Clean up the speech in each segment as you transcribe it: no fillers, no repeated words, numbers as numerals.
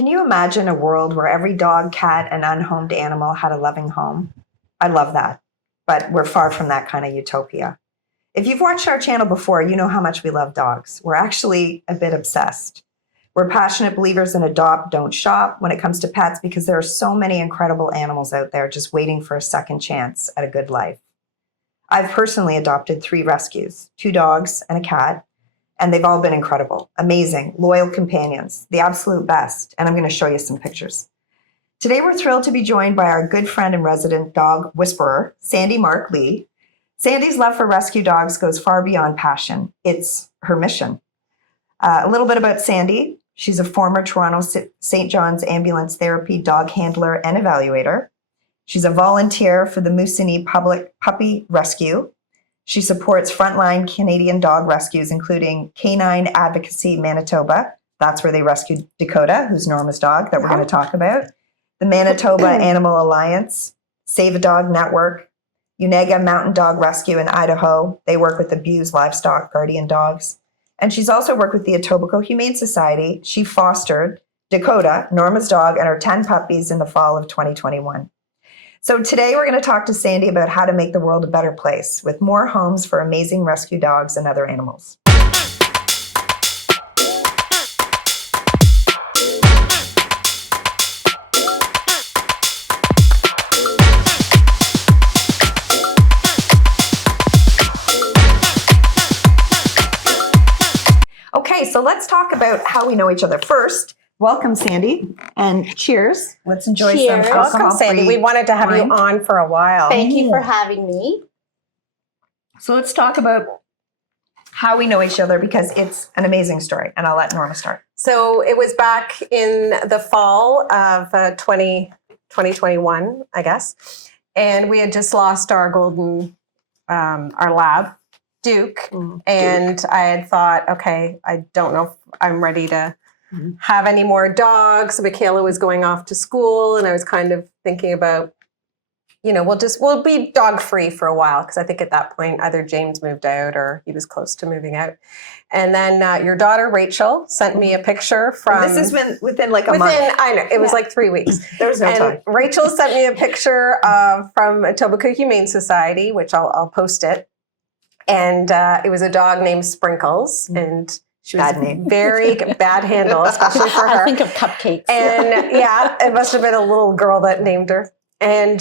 Can you imagine a world where every dog, cat, and unhomed animal had a loving home? I love that, but we're far from that kind of utopia. If you've watched our channel before, you know how much we love dogs. We're actually a bit obsessed. We're passionate believers in adopt, don't shop when it comes to pets because there are so many incredible animals out there just waiting for a second chance at a good life. I've personally adopted 3 rescues, 2 dogs and a cat, and they've all been incredible, amazing, loyal companions, the absolute best. And I'm going to show you some pictures. Today, we're thrilled to be joined by our good friend and resident dog whisperer, Sandy Mark Lee. Sandy's love for rescue dogs goes far beyond passion. It's her mission. A little bit about Sandy. She's a former Toronto St. John's Ambulance Therapy dog handler and evaluator. She's a volunteer for the Moosonee Public Puppy Rescue. She supports frontline Canadian dog rescues, including Canine Advocacy Manitoba. That's where they rescued Dakota, who's Norma's dog that we're going to talk about. The Manitoba Animal Alliance, Save a Dog Network, Unega Mountain Dog Rescue in Idaho. They work with abused livestock guardian dogs. And she's also worked with the Etobicoke Humane Society. She fostered Dakota, Norma's dog, and her 10 puppies in the fall of 2021. So today we're going to talk to Sandy about how to make the world a better place with more homes for amazing rescue dogs and other animals. Okay, so let's talk about how we know each other. First, welcome, Sandy, and cheers. Let's enjoy some alcohol-free Welcome, Sandy. We wanted to have you on for a while. Thank you for having me. So let's talk about how we know each other because it's an amazing story, and I'll let Norma start. So it was back in the fall of 2021, I guess, and we had just lost our golden, our lab, Duke, and I had thought, okay, I don't know if I'm ready to have any more dogs. Michaela was going off to school, and I was kind of thinking about, you know, we'll be dog free for a while because I think at that point either James moved out or he was close to moving out. And then your daughter Rachel sent me a picture from. And this is within like a month. I know it was like 3 weeks. There was no time. Rachel sent me a picture from Etobicoke Humane Society, which I'll post it. And it was a dog named Sprinkles, and she was very bad handle, especially for her. I think of cupcakes. And yeah, it must have been a little girl that named her. And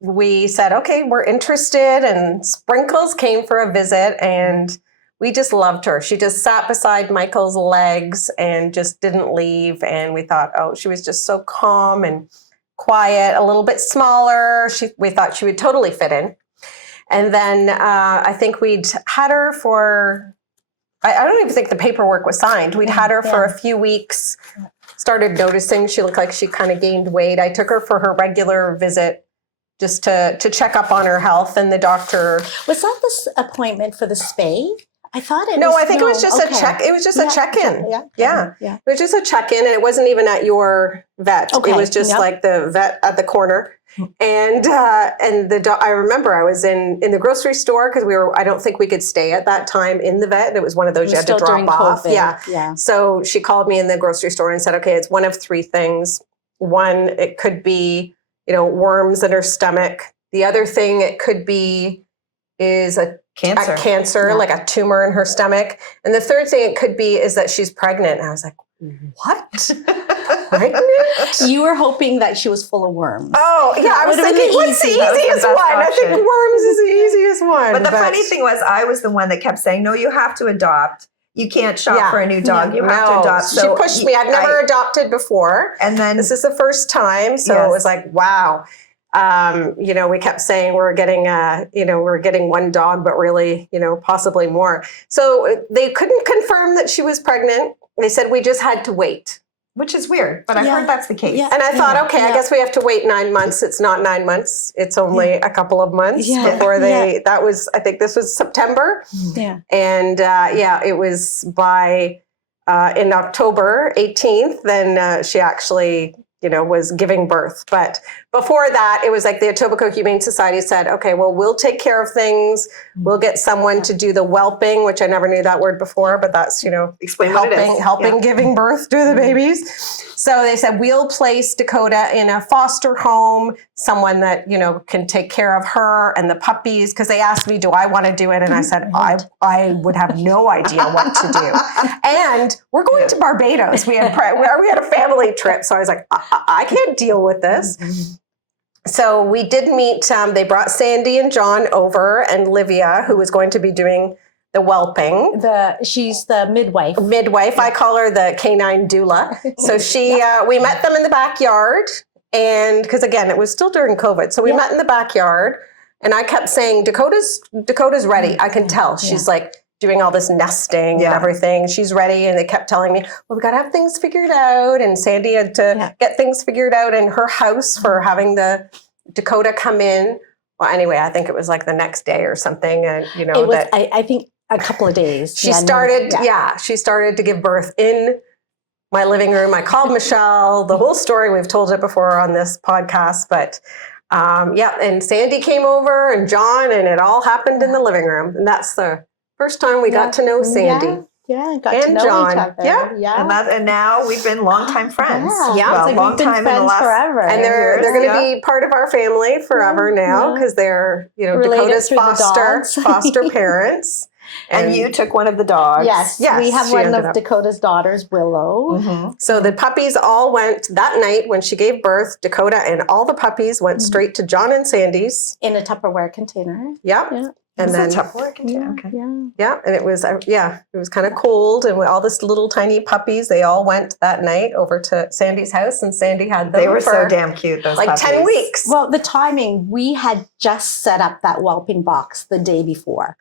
we said, okay, we're interested. And Sprinkles came for a visit, and we just loved her. She just sat beside Michael's legs and just didn't leave. And we thought, oh, she was just so calm and quiet, a little bit smaller. We thought she would totally fit in. And then I think we'd had her for, I don't even think the paperwork was signed. We'd had her for a few weeks, started noticing she looked like she kind of gained weight. I took her for her regular visit just to check up on her health, and the doctor. Was that this appointment for the spay? I thought it No, was. I think it was just a check. It was just a check-in. Yeah. It was just a check-in, and it wasn't even at your vet. Okay. It was just like the vet at the corner. And I remember I was in the grocery store because I don't think we could stay at that time in the vet. It was one of those you had to drop off. Yeah. So she called me in the grocery store and said, okay, it's one of 3 things. One, it could be, worms in her stomach. The other thing it could be is a cancer, like a tumor in her stomach. And the third thing it could be is that she's pregnant. And I was like, what? Pregnant? You were hoping that she was full of worms. Oh, yeah. I was thinking, what's the easiest one? I think worms is the easiest one. But the funny thing was, I was the one that kept saying, no, you have to adopt. You can't shop for a new dog. You have to adopt. So she pushed me. I've never adopted before. And then this is the first time. So it was like, wow. We kept saying we're getting one dog, but really, possibly more. So they couldn't confirm that she was pregnant. They said we just had to wait. Which is weird, but I heard that's the case. Yeah. And I thought, okay, I guess we have to wait 9 months. It's not 9 months. It's only a couple of months before I think this was September. Yeah. And it was by, in October 18th, then she actually, was giving birth. But before that, it was like the Etobicoke Humane Society said, okay, well, we'll take care of things. We'll get someone to do the whelping, which I never knew that word before, but that's, explain what it is. Helping giving birth to the babies. So they said, we'll place Dakota in a foster home, someone that, you know, can take care of her and the puppies. Because they asked me, do I want to do it? And I said, I would have no idea what to do. And we're going to Barbados. We had a family trip. So I was like, I can't deal with this. So we did meet, they brought Sandy and John over, and Livia, who was going to be doing the whelping. She's the midwife. Midwife, I call her the canine doula. So we met them in the backyard, and because again, it was still during COVID. So we met in the backyard, and I kept saying, Dakota's ready. I can tell. She's like doing all this nesting and everything. She's ready. And they kept telling me, well, we got to have things figured out. And Sandy had to get things figured out in her house for having the Dakota come in. Well, anyway, I think it was like the next day or something. And, you know, it was, I think a couple of days. She started to give birth in my living room. I called Michelle, the whole story. We've told it before on this podcast, but and Sandy came over and John, and it all happened in the living room. And that's the first time we got to know Sandy. Got to know John. each other. And now we've been longtime friends. It's like long we've been time friends forever. And they're going to be part of our family forever now, because they're, you know, Related Dakota's foster parents. And you took one of the dogs. Yes, we have one of Dakota's daughters, Willow. So the puppies all went that night when she gave birth. Dakota and all the puppies went straight to John and Sandy's in a Tupperware container. And then Tupperware container. And it was it was kind of cold, and with all this little tiny puppies, they all went that night over to Sandy's house, and Sandy had them. They were so damn cute. Those like puppies. 10 weeks. Well, the timing, we had just set up that whelping box the day before,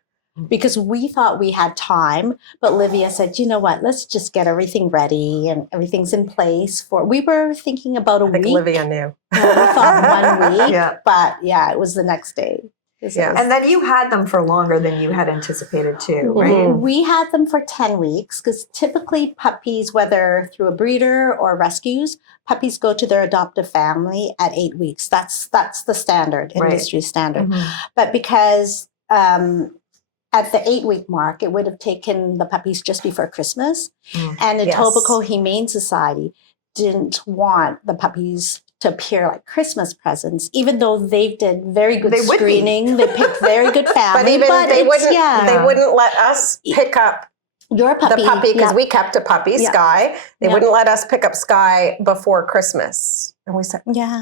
because we thought we had time, but Livia said, you know what, let's just get everything ready and everything's in place we were thinking about a week. Livia knew. We thought 1 week, but it was the next day. And then you had them for longer than you had anticipated too, right? We had them for 10 weeks because typically puppies, whether through a breeder or rescues, puppies go to their adoptive family at 8 weeks. That's the standard, industry standard. But because at the 8-week mark, it would have taken the puppies just before Christmas, and the Etobicoke Humane Society didn't want the puppies to appear like Christmas presents, even though they did very good screening. They picked very good family. But they wouldn't let us pick up your puppy. The puppy, because we kept a puppy, Sky. They wouldn't let us pick up Sky before Christmas. And we said,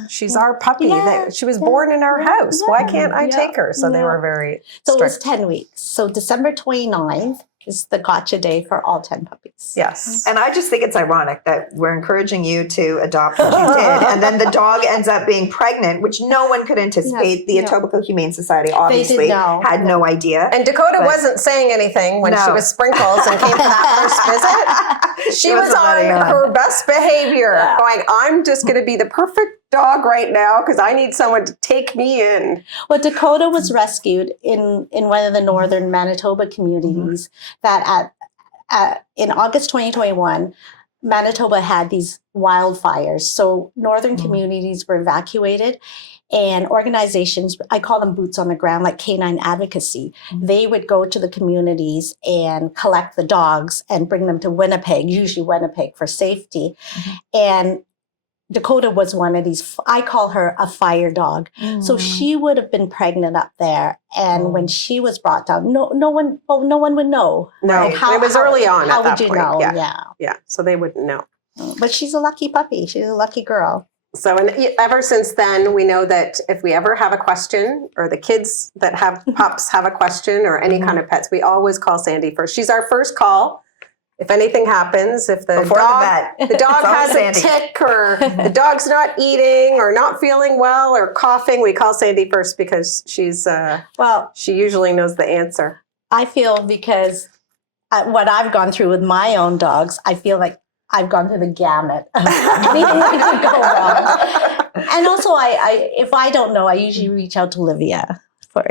she's our puppy. She was born in our house. Why can't I take her? So they were very strict. So it was 10 weeks. So December 29th is the gotcha day for all 10 puppies. Yes. And I just think it's ironic that we're encouraging you to adopt what you did, and then the dog ends up being pregnant, which no one could anticipate. The Etobicoke Humane Society obviously had no idea. And Dakota wasn't saying anything when she was Sprinkles and came to that first visit. She was on her best behavior, going, I'm just going to be the perfect dog right now because I need someone to take me in. Well, Dakota was rescued in one of the northern Manitoba communities that in August 2021, Manitoba had these wildfires. So northern communities were evacuated, and organizations, I call them boots on the ground, like canine advocacy, they would go to the communities and collect the dogs and bring them to Winnipeg, usually Winnipeg for safety. And Dakota was one of these, I call her a fire dog. So she would have been pregnant up there. And when she was brought down, no one would know. No, right? It was early on How at that would you point. know? Yeah, so they wouldn't know. But she's a lucky puppy. She's a lucky girl. So, and ever since then, we know that if we ever have a question, or the kids that have pups have a question, or any kind of pets, we always call Sandy first. She's our first call. If anything happens, if the dog has a tick, or the dog's not eating or not feeling well or coughing, we call Sandy first because she's she usually knows the answer. I feel because what I've gone through with my own dogs, I feel like I've gone through the gamut of anything that could go wrong. And also, if I don't know, I usually reach out to Livia.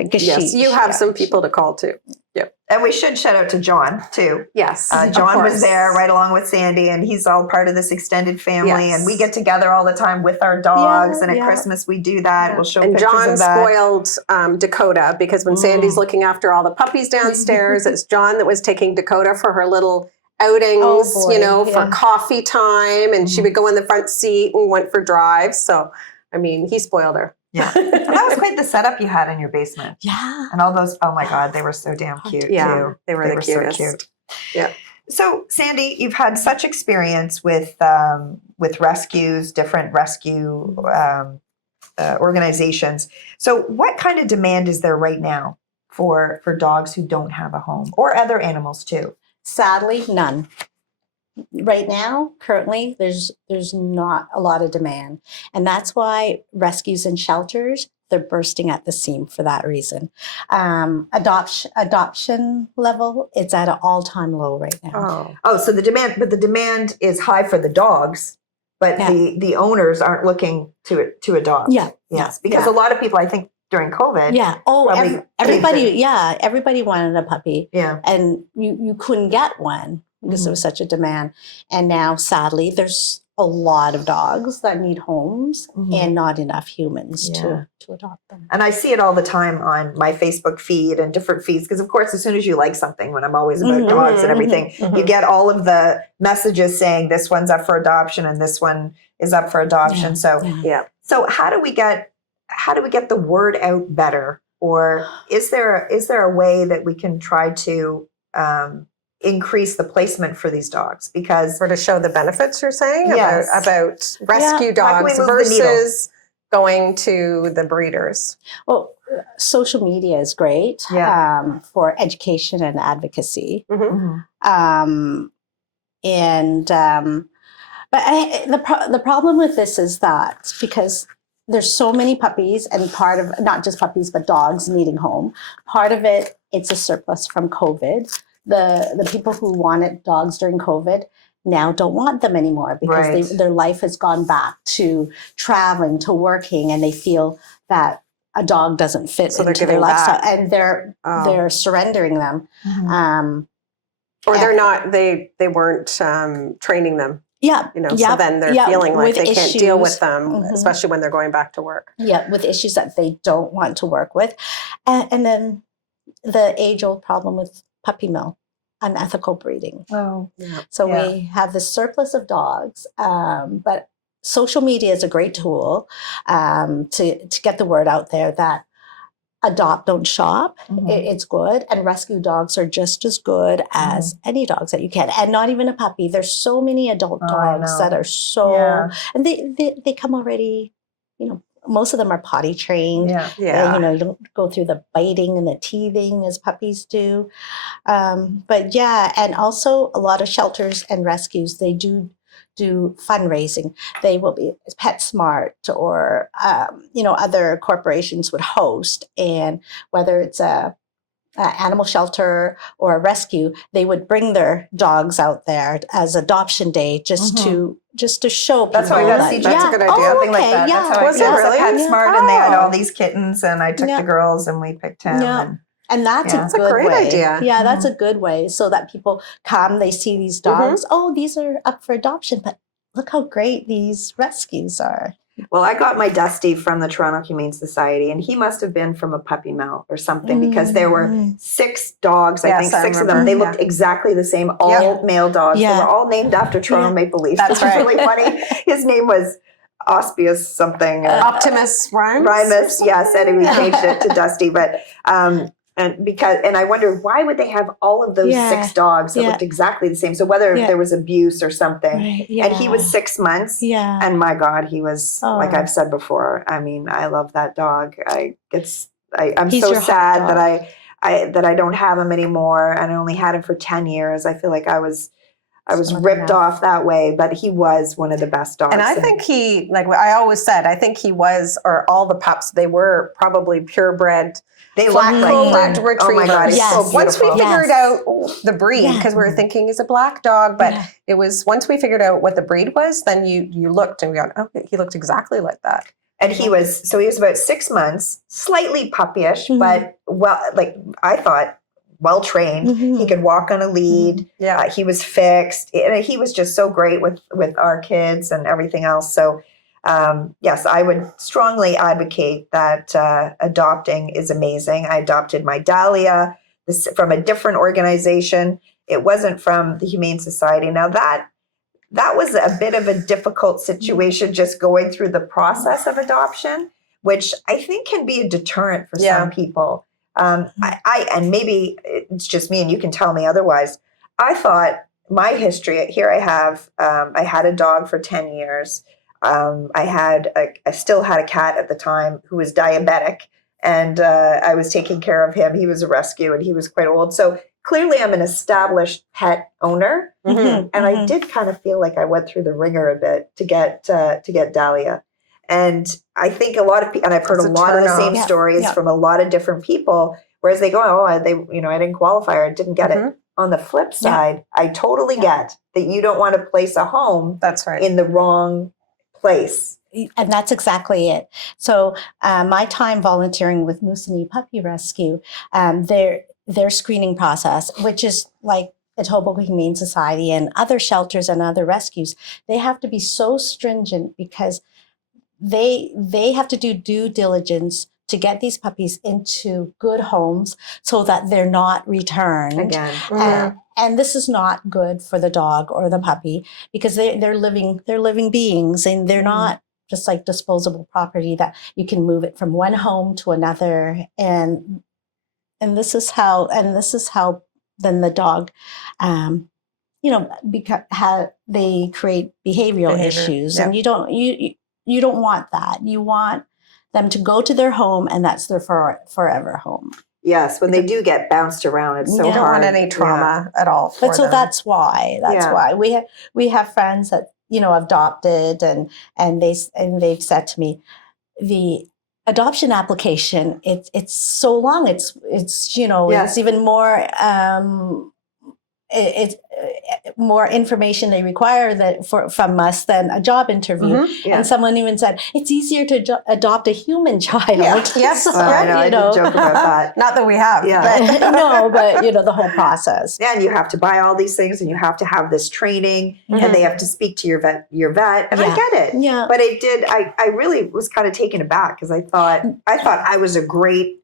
You have some people to call too. Yep. And we should shout out to John too. Yes. John was there right along with Sandy, and he's all part of this extended family. And we get together all the time with our dogs. And at Christmas we do that. We'll show pictures of that. And John spoiled Dakota, because when Sandy's looking after all the puppies downstairs, it's John that was taking Dakota for her little outings, Oh, you boy, know, for yeah. coffee time, and she would go in the front seat and went for drives. So, I mean, he spoiled her. Yeah. And that was quite the setup you had in your basement. Yeah. And all those, oh my God, they were so damn cute Yeah, too. they were the so cutest. cute. Yeah. So, Sandy, you've had such experience with rescues, different rescue organizations. So, what kind of demand is there right now for dogs who don't have a home, or other animals too? Sadly, none. Right now, currently, there's not a lot of demand, and that's why rescues and shelters, they're bursting at the seam for that reason. Adoption level, it's at an all-time low right now. Oh, Oh, so the demand is high for the dogs, but Yeah. the owners aren't looking to adopt. Yeah. Yes, because Yeah. a lot of people, I think, during COVID. Yeah. Oh, Probably everybody. anything. Yeah, everybody wanted a puppy, Yeah. and you couldn't get one because there was such a demand. And now, sadly, there's a lot of dogs that need homes and not enough humans to adopt them. And I see it all the time on my Facebook feed and different feeds, because of course, as soon as you like something, when I'm always about dogs and everything, you get all of the messages saying this one's up for adoption and this one is up for adoption. Yeah. So, yeah. so how do we get the word out better? Or is there a way that we can try to increase the placement for these dogs? Because Or to show the benefits, you're saying, Yes. about rescue How can we dogs move the needle? versus going to the breeders. Well, social media is great for education and advocacy. But the problem with this is that because there's so many puppies, and part of not just puppies but dogs needing home, part of it's a surplus from COVID. The people who wanted dogs during COVID now don't want them anymore because Right. their life has gone back to traveling, to working, and they feel that a dog doesn't fit So they're into their giving lifestyle, back. and they're surrendering them. Or they're not, they weren't training them, Yeah, you know, so then they're feeling like they can't deal with them, especially when they're going back to work. Yeah, with issues that they don't want to work with. And then the age-old problem with puppy mill, unethical breeding. Oh, So we have this surplus of dogs, but social media is a great tool to get the word out there that adopt, don't shop. It's good. And rescue dogs are just as good as any dogs that you can. And not even a puppy. There's so many adult dogs that are so, and they come already, you know, most of them are potty trained. Yeah. You know, you don't go through the biting and the teething as puppies do. But yeah, and also a lot of shelters and rescues, they do fundraising. They will be PetSmart or other corporations would host, and whether it's a animal shelter or a rescue, they would bring their dogs out there as adoption day just to show people. that's how I got to see. That's a good idea. Something like that. Yeah. That's how Was I it was really? at PetSmart, and they had all these kittens, and I took Yeah. the girls, and we picked him. Yeah. And that's a That's a good great way. idea. Yeah, that's a good way so that people come, they see these dogs. Oh, these are up for adoption, but look how great these rescues are. Well, I got my Dusty from the Toronto Humane Society, and he must have been from a puppy mill or something because there were 6 dogs, I Yes, think I 6 of remember. them. They looked exactly the same, all male dogs. Yeah. They were all named after Toronto Maple Leafs. That's which is right. really funny. His name was Auspius something. Optimus Rhymes? Primus, yes, and we changed it to Dusty. But and I wondered why would they have all of those 6 dogs that looked exactly the same? So whether there was abuse or something. Right, And he was 6 months. Yeah. And my God, he was like I've said before. I mean, I love that dog. I'm He's so your hot sad dog. that I don't have him anymore, and I only had him for 10 years. I feel like I was ripped off that way, but he was one of the best dogs. And I think he, like I always said, I think he was, or all the pups, they were probably purebred. they Black looked coated Oh my God, retrievers. it's Yes. so beautiful. Once we figured out the breed, Yeah. because we were thinking he's a black dog, but it was once we figured out what the breed was, then you looked and we got, okay, he looked exactly like that. And he was about 6 months, slightly puppyish, but I thought well trained. He could walk on a lead. Yeah. He was fixed. And he was just so great with our kids and everything else. So yes, I would strongly advocate that adopting is amazing. I adopted my Dahlia from a different organization. it wasn't from the Humane Society. Now that was a bit of a difficult situation, just going through the process of adoption, which I think can be a deterrent for some people. I and maybe it's just me, and you can tell me otherwise. I thought my history here. I had a dog for 10 years. I still had a cat at the time who was diabetic, and I was taking care of him. He was a rescue, and he was quite old. So clearly, I'm an established pet owner, and I did kind of feel like I went through the ringer a bit to get Dahlia. And I think a lot of people, and I've heard a lot of the same stories from a lot of different people, whereas they go, I didn't qualify or I didn't get it. On the flip side, I totally get that you don't want to place a home in the wrong place. And that's exactly it. So my time volunteering with Moosonee Puppy Rescue, their screening process, which is like Manitoba Humane Society and other shelters and other rescues, they have to be so stringent because they have to do due diligence to get these puppies into good homes so that they're not returned. Again. And this is not good for the dog or the puppy because they're living beings, and they're not just like disposable property that you can move it from one home to another. And this is how then the dog because they create behavioral issues. And you don't want that. You want them to go to their home, and that's their forever home. Yes, when they do get bounced around, it's so hard. You don't want any trauma at all for But so them. that's why. We have friends that adopted, and they've said to me, the adoption application it's so long. It's even more. It's more information they require from us than a job interview. And someone even said it's easier to adopt a human child. Yes, I did joke about that. Not that we have. But the whole process. And you have to buy all these things, and you have to have this training, and they have to speak to your vet, and I get it. Yeah. But it did. I really was kind of taken aback because I thought I was a great.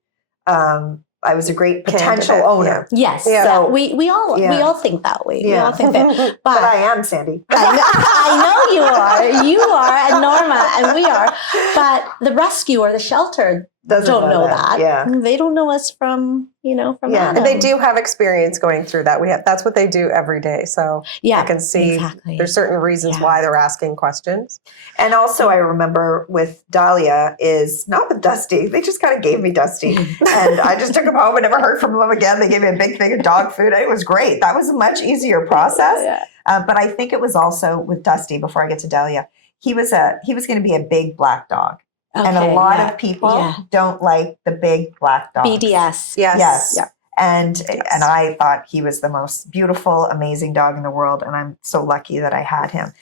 I was a great potential owner. Yes. Yeah. So we all think that way. We all think that. But I am, Sandy. I know you are. You are, and Norma, and we are. But the rescue or the shelter don't know that. Yeah. They don't know us from Adam. And they do have experience going through that. That's what they do every day. So I can see there's certain reasons why they're asking questions. And also I remember with Dahlia is not with Dusty. They just kind of gave me Dusty. And I just took him home and never heard from them again. They gave me a big thing of dog food. It was great. That was a much easier process. But I think it was also with Dusty, before I get to Dahlia, he was going to be a big black dog. Okay, and a lot of people don't like the big black dogs. BDS. Yes. Yeah. And I thought he was the most beautiful, amazing dog in the world. And I'm so lucky that I had him.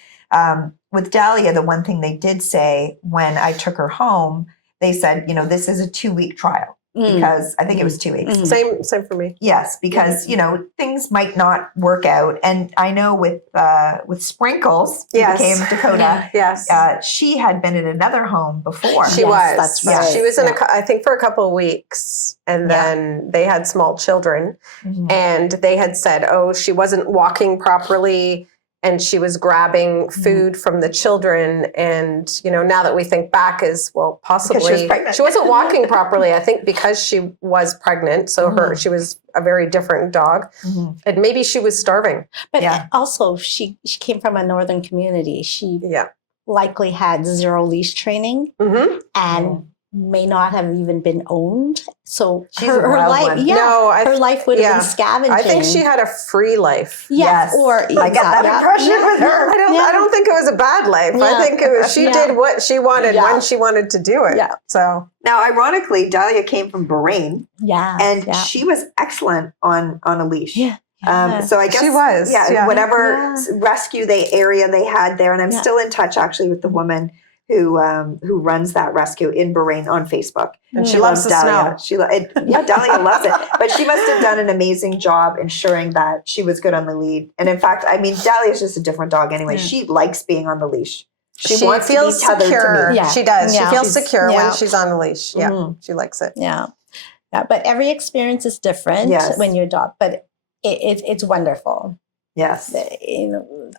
With Dahlia, the one thing they did say when I took her home, they said, this is a 2-week trial. Because I think it was 2 weeks. Same for me. Yes, because things might not work out, and I know with Sprinkles, who became Dakota. She had been in another home before. She was. That's right. She was in I think for a couple of weeks, and then they had small children, and they had said, she wasn't walking properly. And she was grabbing food from the children. And, now that we think back possibly she wasn't walking properly, I think because she was pregnant. So she was a very different dog. And maybe she was starving. But also she came from a northern community. She likely had 0 leash training and may not have even been owned. So her life, her life would have been scavenging. I think she had a free life. Yes. Or I get that impression with her. I don't think it was a bad life. I think it was, she did what she wanted when she wanted to do it. Yeah. So now, ironically, Dahlia came from Bahrain. Yeah. And she was excellent on a leash. Yeah. So I guess she was. Whatever rescue area they had there, and I'm still in touch actually with the woman who runs that rescue in Bahrain on Facebook. And she loves the Dahlia. snow. Dahlia loves it. But she must have done an amazing job ensuring that she was good on the lead. And in fact, Dahlia's just a different dog anyway. She likes being on the leash. She wants to be tethered secure. to me. Yeah. She does. She feels secure when she's on the leash. Yeah. She likes it. Yeah. But every experience is different when you adopt. But it's wonderful. Yes,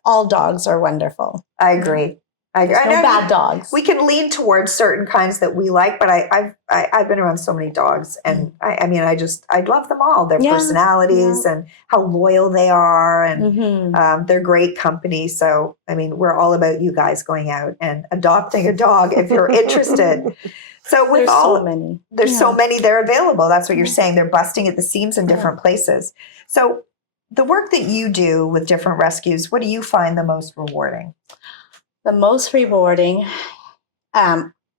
All dogs are wonderful. I agree. There's I no know bad dogs. we can lean towards certain kinds that we like, but I've been around so many dogs, and I mean, I love them all. Their personalities and how loyal they are, and they're great company. So, I mean, we're all about you guys going out and adopting a dog if you're interested. So with there's so many, they're available. That's what you're saying. They're busting at the seams in different places. So the work that you do with different rescues, what do you find the most rewarding? The most rewarding,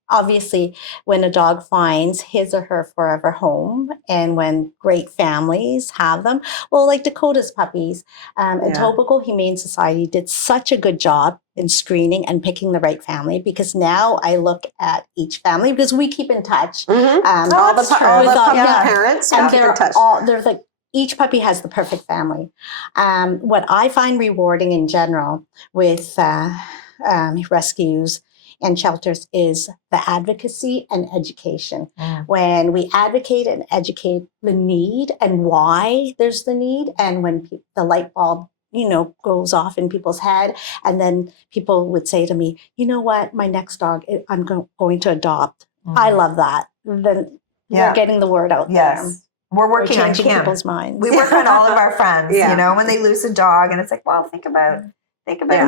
obviously, when a dog finds his or her forever home, and when great families have them. Well, like Dakota's puppies, Etobicoke Humane Society did such a good job in screening and picking the right family, because now I look at each family, because we keep in touch. All the puppy parents, and keep in touch. They're like, each puppy has the perfect family. What I find rewarding in general with rescues and shelters is the advocacy and education. When we advocate and educate the need and why there's the need, and when the light bulb goes off in people's head, and then people would say to me, you know what, my next dog I'm going to adopt. I love that. Then we're getting the word out there. We're working on people's minds. We work on all of our friends, when they lose a dog, and it's like, well, think about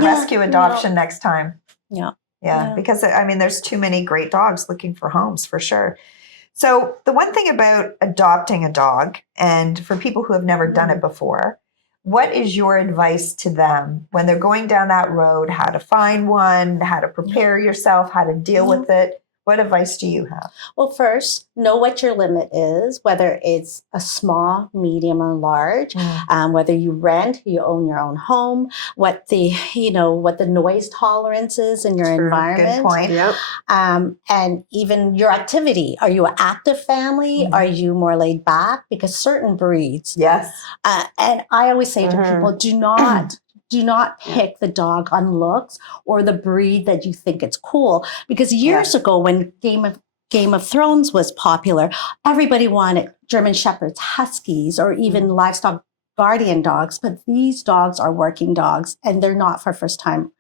rescue adoption next time. Yeah, because I mean, there's too many great dogs looking for homes for sure. So the one thing about adopting a dog, and for people who have never done it before, what is your advice to them when they're going down that road? How to find one, how to prepare yourself, how to deal with it? What advice do you have? Well, first, know what your limit is, whether it's a small, medium, or large, whether you rent, you own your own home, what the noise tolerance is in your environment. Good point. Yep. And even your activity. Are you an active family? Are you more laid back? Because certain breeds. Yes. And I always say to people, do not pick the dog on looks or the breed that you think it's cool. Because years ago, when Game of Thrones was popular, everybody wanted German Shepherds, Huskies, or even livestock guardian dogs. But these dogs are working dogs, and they're not for first-time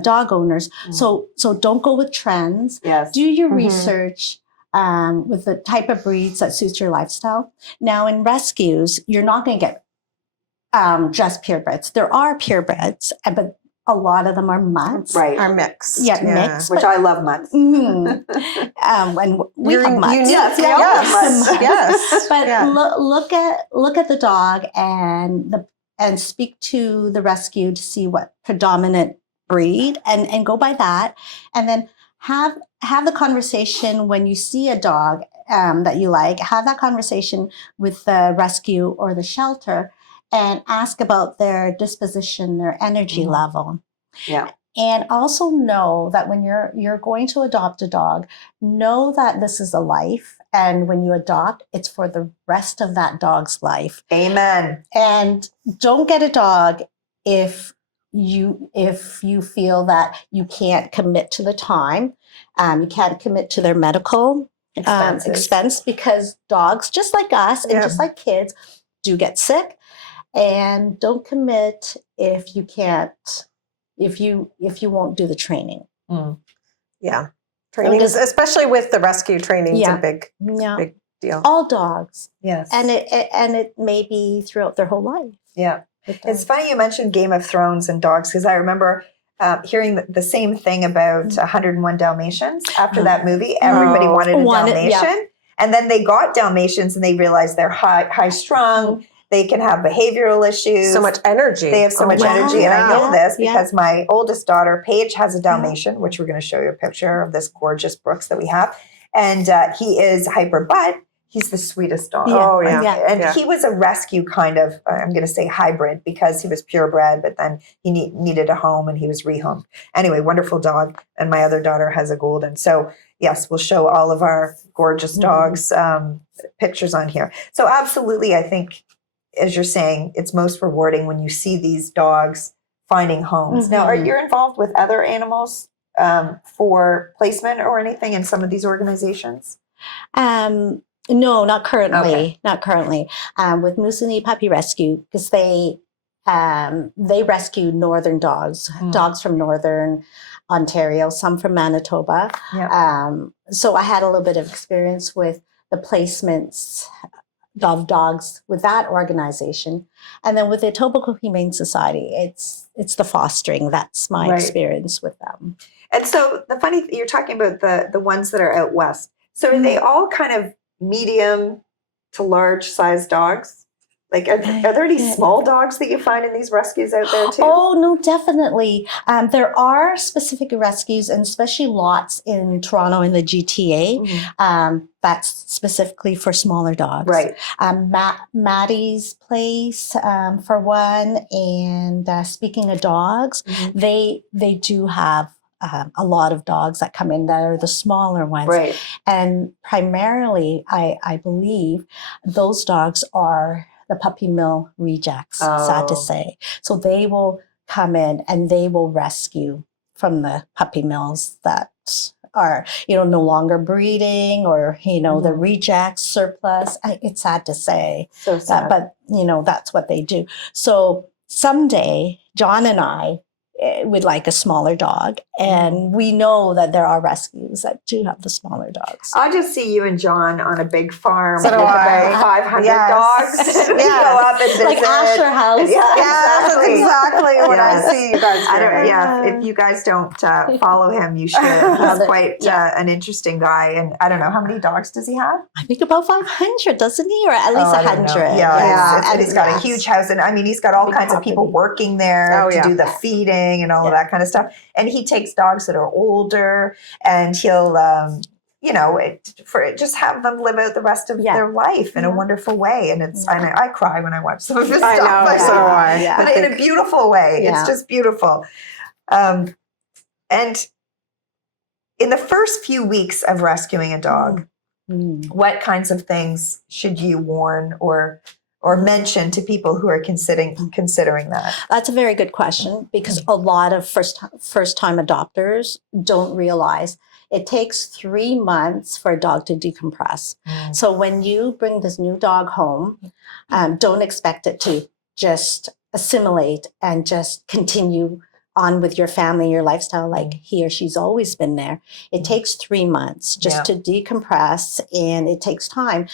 dog owners. So don't go with trends. Yes. Do your research with the type of breeds that suits your lifestyle. Now, in rescues, you're not going to get just purebreds. There are purebreds, but a lot of them are mutts. Right. Are mixed. Mixed. Which I love mutts. And we have mutts. Yes. But look at the dog and speak to the rescue to see what predominant breed, and go by that, and then have the conversation when you see a dog that you like. Have that conversation with the rescue or the shelter, and ask about their disposition, their energy level. Yeah. And also know that when you're going to adopt a dog, know that this is a life. And when you adopt, it's for the rest of that dog's life. Amen. And don't get a dog if you feel that you can't commit to the time. You can't commit to their medical expense, because dogs, just like us and just like kids, do get sick. And don't commit if you can't, if you won't do the training. Yeah. Training, especially with the rescue training, is a big deal. All dogs. Yes. And it may be throughout their whole life. Yeah. It's funny you mentioned Game of Thrones and dogs, because I remember hearing the same thing about 101 Dalmatians. After that movie, everybody wanted a Dalmatian. Yeah. And then they got Dalmatians and they realized they're high strung. They can have behavioral issues. So much energy. They have so much energy. And I know this because my oldest daughter, Paige, has a Dalmatian, which we're going to show you a picture of, this gorgeous Brooks that we have. And he is hyper, but he's the sweetest dog. And he was a rescue kind of, I'm going to say hybrid, because he was purebred, but then he needed a home and he was rehomed. Anyway, wonderful dog. And my other daughter has a golden. So yes, we'll show all of our gorgeous dogs pictures on here. So absolutely, I think, as you're saying, it's most rewarding when you see these dogs finding homes. Now, are you involved with other animals for placement or anything in some of these organizations? No, not currently. Okay. Not currently. With Moosonee Puppy Rescue, because they rescue northern dogs, dogs from northern Ontario, some from Manitoba. Yeah. So I had a little bit of experience with the placements of dogs with that organization, and then with the Etobicoke Humane Society, it's the fostering. That's my Right. experience with them. And so the funny, you're talking about the ones that are out west. So are they all kind of medium to large size dogs? Like, are there any small dogs that you find in these rescues out there too? Oh, no, definitely. There are specific rescues, and especially lots in Toronto in the GTA. That's specifically for smaller dogs. Right. Maddie's Place, for one. And speaking of dogs, they do have a lot of dogs that come in that are the smaller ones. Right. And primarily, I believe those dogs are the puppy mill rejects, sad to say. So they will come in and they will rescue from the puppy mills that are, no longer breeding, or, the rejects, surplus. It's sad to say. So sad. But, that's what they do. So someday, John and I would like a smaller dog. And we know that there are rescues that do have the smaller dogs. I just see you and John on a big farm So with do I. about 500 dogs. We Yes. go up and visit. Like Asher House. Yeah, That's exactly. exactly what Yes. I see you guys I don't, doing. yeah, if you guys don't follow him, you should. He's quite an interesting guy. And I don't know, how many dogs does he have? I think about 500, doesn't he? Or at least I don't know. 100. Yeah. And he's got a yes. huge house. And I mean, he's got all Big kinds of people property. working there to do the feeding and all of that kind of stuff. And he takes dogs that are older, and he'll, just have them live out the rest of their life in a wonderful way. And it's, I cry when I watch some of his stuff. I know, so do I. Yeah. But in a beautiful way. Yeah. It's just beautiful. And in the first few weeks of rescuing a dog, what kinds of things should you warn or mention to people who are considering that? That's a very good question, because a lot of first-time adopters don't realize it takes 3 months for a dog to decompress. So when you bring this new dog home, don't expect it to just assimilate and just continue on with your family, your lifestyle, like he or she's always been there. It takes 3 months just to decompress, and it takes time.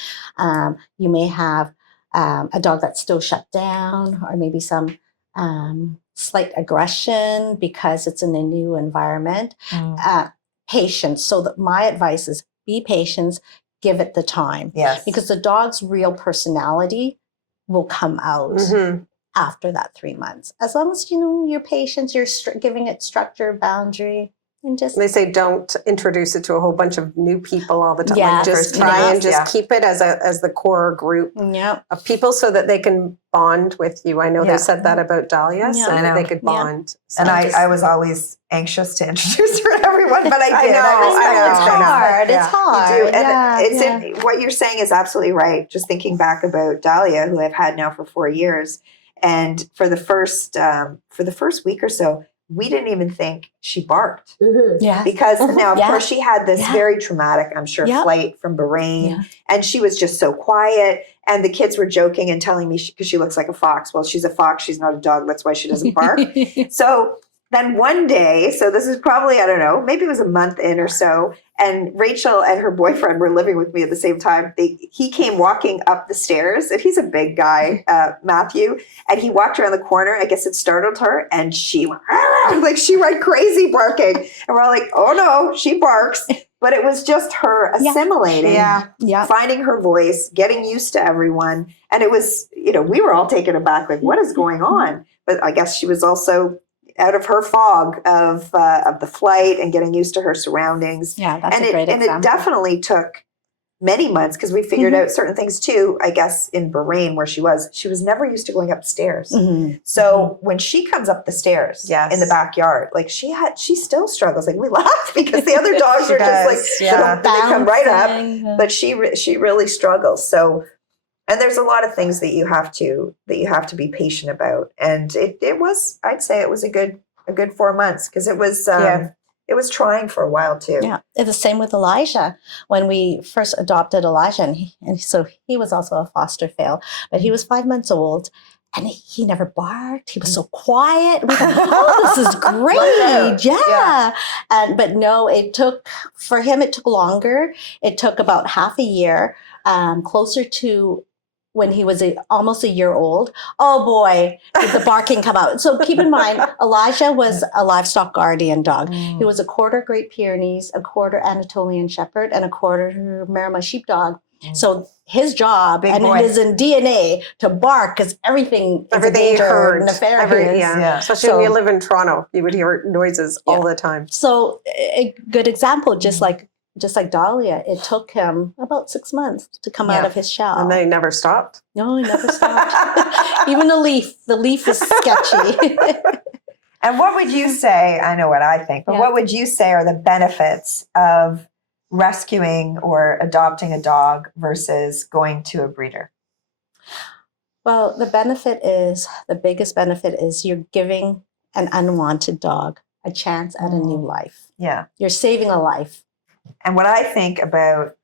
You may have a dog that's still shut down, or maybe some slight aggression because it's in a new environment. Patience. So that my advice is be patient, give it the time. Yes. Because the dog's real personality will come out after that 3 months. As long as you're patient, you're giving it structure, boundary, and just They say don't introduce it to a whole bunch of new people all the time. Yeah, Like just first try enough, and just keep it as the core group of people, so that they can bond with you. I know they said that about Dahlia, so I that know. they could bond. So And I was always anxious to introduce her to everyone, but I did. It's hard. You do. And what you're saying is absolutely right. Just thinking back about Dahlia, who I've had now for 4 years, and for the first week or so, we didn't even think she barked. Yeah. Because now, of course, she had this very traumatic, I'm sure, Yep. flight from Bahrain, and she was just so quiet. And the kids were joking and telling me, because she looks like a fox. Well, she's a fox. She's not a dog. That's why she doesn't bark. So then one day, so this is probably, I don't know, maybe it was a month in or so, and Rachel and her boyfriend were living with me at the same time. He came walking up the stairs, and he's a big guy, Matthew, and he walked around the corner. I guess it startled her, and she went, like she went crazy barking. And we're all like, oh no, she barks. But it was just her assimilating, finding her voice, getting used to everyone. And it was, we were all taken aback, like, what is going on? But I guess she was also out of her fog of the flight and getting used to her surroundings. Yeah, that's a great example. And it definitely took many months, because we figured out certain things too, I guess, in Bahrain where she was never used to going upstairs. So when she comes up the stairs in the backyard, like she still struggles. Like we laugh because the other dogs are just like, they come right up, but she really struggles. So, and there's a lot of things that you have to be patient about. And it was, I'd say it was a good 4 months, because it it was trying for a while too. Yeah, it's the same with Elijah. When we first adopted Elijah, and so he was also a foster fail, but he was 5 months old, and he never barked. He was so quiet. We thought, oh, this is great, yeah. But no, it took longer. It took about half a year, closer to when he was almost a year old. Oh boy, did the barking come out. So keep in mind, Elijah was a livestock guardian dog. He was a quarter Great Pyrenees, a quarter Anatolian Shepherd, and a quarter Marama sheepdog. So his job, Big and boy. it is in DNA to bark because everything is a danger or nefarious. Especially when you live in Toronto, you would hear noises all the time. So a good example, just like Dahlia, it took him about 6 months to come out of his shell. And they never stopped? No, he never stopped. Even the leaf is sketchy. And what would you say, I know what I think, but what would you say are the benefits of rescuing or adopting a dog versus going to a breeder? Well, the biggest benefit is you're giving an unwanted dog a chance at a new life. Yeah. You're saving a life. And what I think about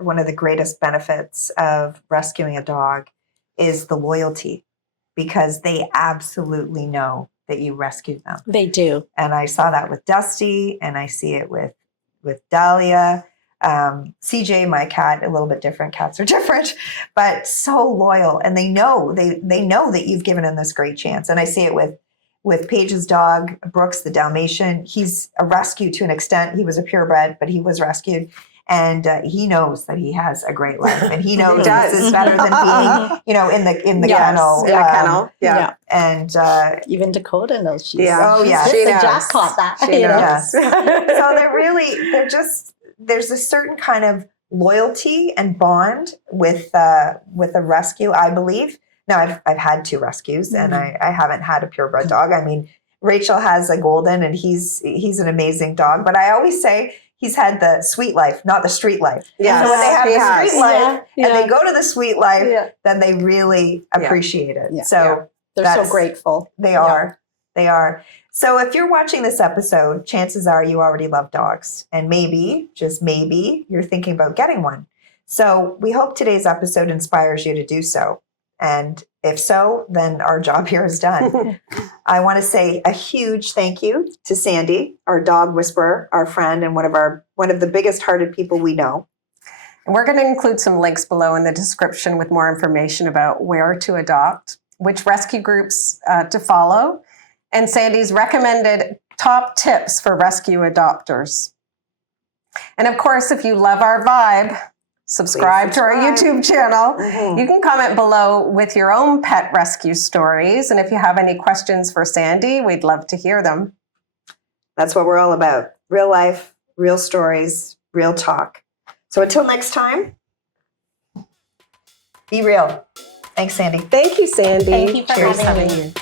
one of the greatest benefits of rescuing a dog is the loyalty, because they absolutely know that you rescued them. They do. And I saw that with Dusty, and I see it with Dahlia. CJ, my cat, a little bit different. Cats are different, but so loyal. And they know that you've given them this great chance. And I see it with Paige's dog, Brooks, the Dalmatian. He's a rescue to an extent. He was a purebred, but he was rescued. And he knows that he has a great life, and he knows this is better than being, in the kennel. In a kennel, yeah. And even Dakota knows she's. Oh yeah, she knows. Jack caught that. She knows. So there's a certain kind of loyalty and bond with a rescue, I believe. Now I've had 2 rescues, and I haven't had a purebred dog. I mean, Rachel has a golden, and he's an amazing dog. But I always say he's had the sweet life, not the street life. Yes, so when they have the street life Yeah. and they go to the sweet life, then they really appreciate it. Yeah. So They're so grateful. They are. They are. So if you're watching this episode, chances are you already love dogs. And maybe, just maybe, you're thinking about getting one. So we hope today's episode inspires you to do so. And if so, then our job here is done. I want to say a huge thank you to Sandy, our dog whisperer, our friend, and one of the biggest hearted people we know. And we're going to include some links below in the description with more information about where to adopt, which rescue groups to follow, and Sandy's recommended top tips for rescue adopters. And of course, if you love our vibe, subscribe to our YouTube channel. You can comment below with your own pet rescue stories. And if you have any questions for Sandy, we'd love to hear them. That's what we're all about. Real life, real stories, real talk. So until next time, be real. Thanks, Sandy. Thank you, Sandy. Thank you for Cheers having me. you.